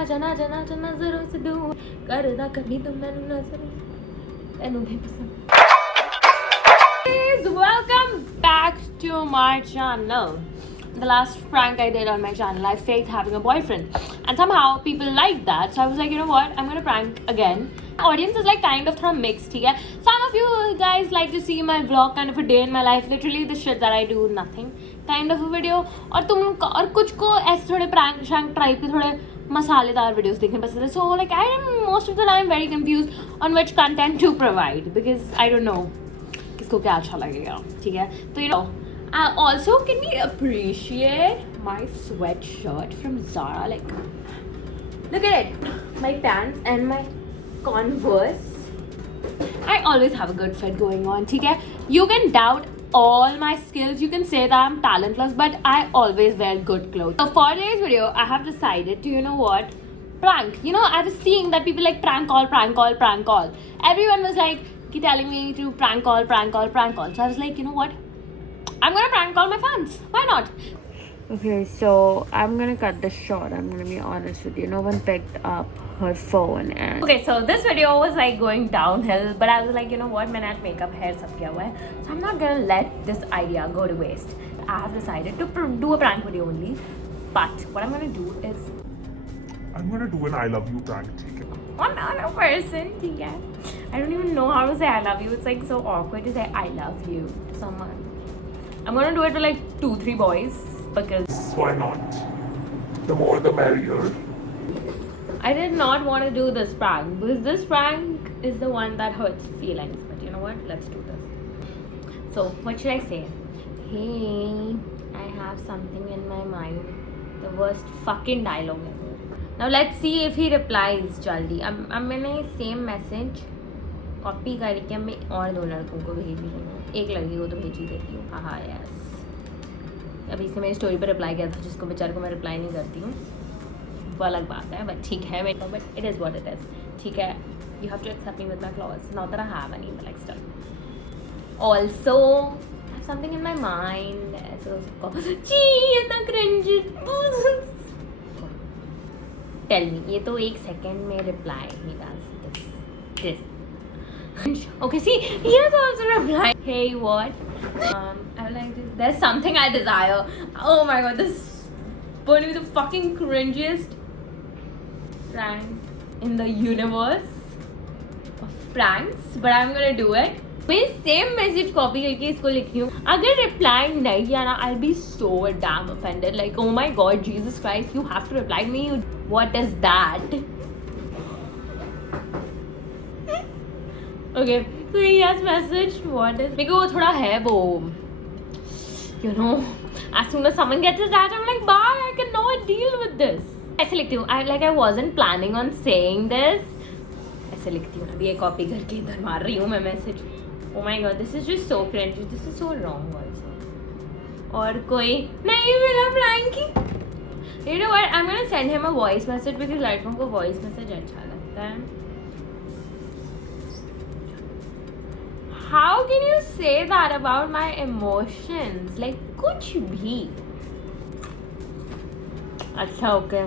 आजा ना जाना जाना नजरों से दूर करना कभी तुम मैनू नजरों मैनू भी पसंद. Guys, welcome back to my channel. The last prank I did on my channel, I faked having a boyfriend, and somehow people liked that, so I was like, you know what, I'm gonna prank again. Audience is like kind of through mixed, ठीक है. Some of you guys like to see my vlog, kind of a day in my life, literally the shit that I do, nothing kind of a video. और कुछ को ऐसे थोड़े prank shank type के थोड़े मसालेदार वीडियोस देखने पसंद है. So like I am most of the time very confused on which content to provide because I don't know किसको क्या अच्छा लगेगा, ठीक है. तो you know, also can we appreciate my sweatshirt from Zara? Like, look at it, my pants and my Converse. I always have a good fit going on, ठीक है. You can doubt all my skills, you can say that I'm talentless, but I always wear good clothes. So for today's video, I have decided to, you know what, prank. You know, I was seeing that people like prank call, prank call, prank call. Everyone was like telling me to prank call, prank call, prank call. So I was like, you know what, I'm gonna prank call my fans. Why not? Okay, so I'm gonna cut this short. I'm gonna be honest with you. No one picked up her phone and... Okay, so this video was like going downhill, but I was like, you know what, मैंने आज makeup hair सब किया हुआ है, so I'm not gonna let this idea go to waste. I have decided to do a prank video only, but what I'm gonna do is I'm gonna do an I love you prank, ठीक है. on another person, ठीक है. I don't even know how to say I love you. It's like so awkward to say I love you to someone. I'm gonna do it to like 2-3 boys because Why not? The more the merrier. I did not want to do this prank because this prank is the one that hurts feelings. But you know what? Let's do this. So what should I say? Hey, I have something in my mind. The worst fucking dialogue ever. Now let's see if he replies jaldi. अब मैंने same message copy करके मैं और 2 लड़कों को भेज रही हूँ. एक लड़की को तो भेज ही देती हूँ. हाँ यस. अभी इसने मेरी स्टोरी पर रिप्लाई किया था जिसको बेचारे को मैं रिप्लाई नहीं करती हूँ, वो अलग बात है. बट ठीक है, but it is what it is, ठीक है. You have to accept me with my flaws, not that I have any, but like still also something in my mind. ऐसे हो सकता जी इतना क्रिंज. टेल मी, ये तो 1 सेकेंड में reply he does this. Okay, see, he has also replied, hey, what? I like this. There's something I desire. Oh my god, this is going to be the fucking cringiest prank in the universe of pranks, but I'm gonna do it. मैं same message copy करके इसको लिखी हूँ. अगर reply नहीं किया ना, I'll be so damn offended. Like, oh my god, Jesus Christ, you have to reply me. What is that? Okay, so he has messaged what is. मेरे को वो थोड़ा है वो, you know, as soon as someone gets that, I'm like, bye, I cannot deal with this. ऐसे लिखती हूँ, I wasn't planning on saying this. ऐसे लिखती हूँ. अभी ये कॉपी करके इधर मार रही हूँ मैं message. Oh my god, this is just so cringy. This is so wrong also. और कोई नहीं मिला pranky. You know what? I'm gonna send him a voice message because लड़कों को voice message अच्छा लगता है. How can you say that about my emotions? Like कुछ भी. अच्छा okay.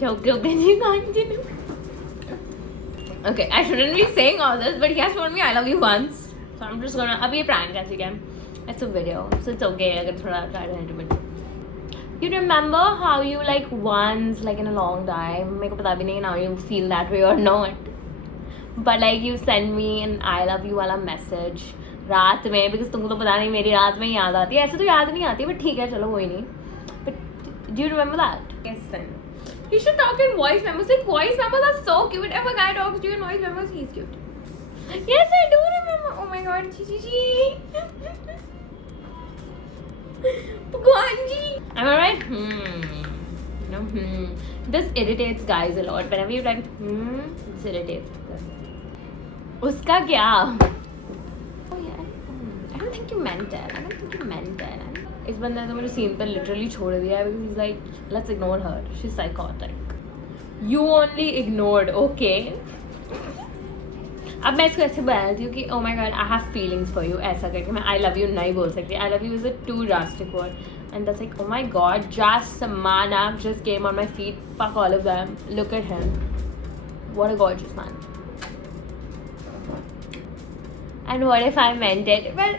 Ji continue. Okay, I shouldn't be saying all this, but he has told me I love you once, so I'm just gonna. अब ये prank है, ठीक है. It's a video, so it's okay अगर थोड़ा try to intimate. You remember how you like once, like in a long time, मेरे को पता भी नहीं now you feel that way or not. But like you send me an I love you वाला message रात में, because तुमको तो पता नहीं मेरी रात में याद आती है. ऐसे तो याद नहीं आती, but ठीक है चलो कोई नहीं. But do you remember that? Yes, then. You should talk in voice memos. Like voice memos are so cute. If a guy talks to you in voice memos, he's cute. Yes, I do remember. Oh my god, Bhagwan ji. Am I right? No, This irritates guys a lot. Whenever you type this irritates them. उसका क्या? Oh yeah. I don't think you meant it. इस बंदे ने तो मेरे scene पर literally छोड़ दिया है because he's like, let's ignore her. She's psychotic. You only ignored, okay? अब मैं इसको ऐसे बताती हूँ कि oh my god, I have feelings for you. ऐसा करके मैं I love you नहीं बोल सकती. I love you is a too drastic word. And that's like, oh my god, just Samana just came on my feet. Fuck all of them. Look at him. What a gorgeous man. And what if I meant it? Well,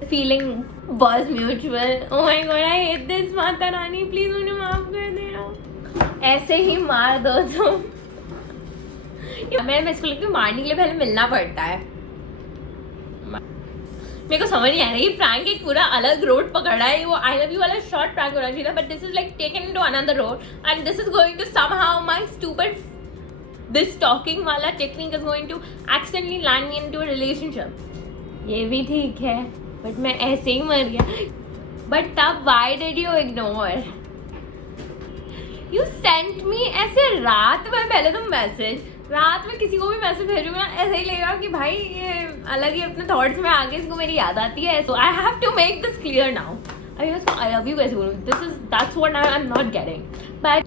the feeling was mutual. Oh my god, I hate this. Mata Rani, please मुझे माफ कर देना. ऐसे ही मार दो तुम. मैं इसको लगता है मारने के लिए पहले मिलना पड़ता है. मेरे को समझ नहीं आ रहा ये प्रैंक एक पूरा अलग रोड पकड़ा है. वो आई लव यू वाला शॉर्ट प्रैंक होना चाहिए था, but this is like taken into another road and this is going to somehow my stupid this talking वाला technique is going to accidentally land me into a relationship. ये भी ठीक है, but मैं ऐसे ही मर गया. बट तब why did you ignore? You sent me ऐसे रात में. पहले तुम मैसेज रात में किसी को भी मैसेज भेजूंगा ना ऐसे ही लगेगा कि भाई ये अलग ही अपने थॉट्स में आगे इसको मेरी याद आती है. So I have to make this clear now. I love you कैसे बोलूँ? That's what I am not getting. But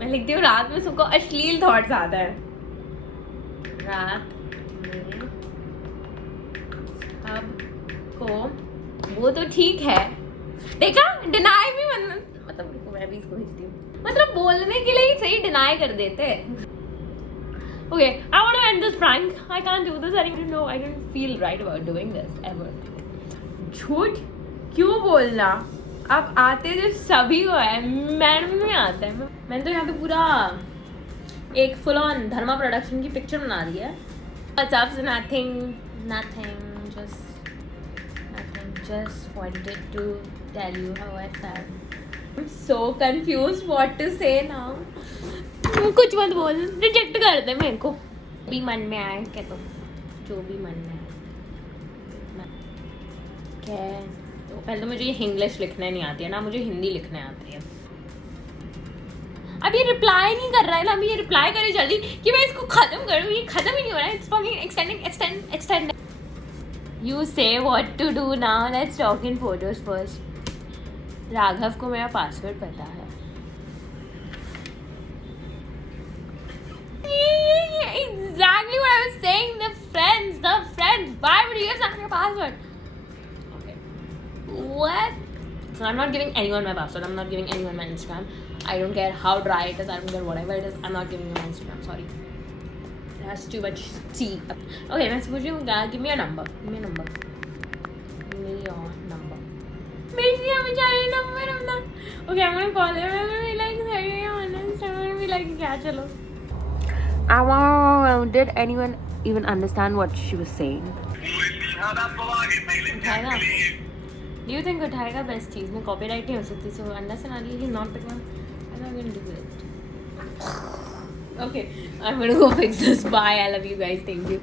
मैं लिखती हूँ रात में सबको अश्लील थॉट्स आता है. रात में सबको वो तो ठीक है. देखा डिनाई भी मतलब मैं भी इसको भेजती हूँ. मतलब बोलने के लिए ही सही डिनाई कर देते हैं. Okay, I want to end this prank. I can't do this anymore. No, I don't feel right about doing this ever. झूठ क्यों बोलना? अब आते जो सभी को है, मैडम में आता है. मैंने तो यहाँ पे पूरा एक फुल ऑन धर्मा प्रोडक्शन की पिक्चर बना दी है. What's up? Nothing. Just wanted to tell you how I felt. I'm so confused what to say now. कुछ मत बोल. रिजेक्ट कर दे मेरे को. भी मन में आए क्या तो जो भी मन में आए. क्या तो पहले तो मुझे ये इंग्लिश लिखने नहीं आती है ना, मुझे हिंदी लिखने आती है. अब ये रिप्लाई नहीं कर रहा है ना. अभी ये रिप्लाई करे जल्दी कि मैं इसको खत्म करूँ. ये खत्म ही नहीं हो रहा है. It's fucking extend. You say what to do now. Let's talk in photos first. Raghav को मेरा पासवर्ड पता है. Exactly what I was saying. The friends. Why would you give your password? Okay. What? So I'm not giving anyone my password. I'm not giving anyone my Instagram. I don't care how dry it is. I don't care whatever it is. I'm not giving you my Instagram. Sorry. That's too much tea. Okay, मैं पूछ रही हूँ. Give me your number. Give me your number. मेरी बेचारे number अपना. Okay, I'm gonna call him. I'm gonna be like, very honest. I'm gonna be like, क्या चलो. Did anyone even understand what she was saying? उठाएगा? Do you think उठाएगा? Best चीज़ में copyright नहीं हो सकती. So understandably he's not the one. I'm not gonna do it. Okay, I'm gonna go fix this. Bye. I love you guys. Thank you.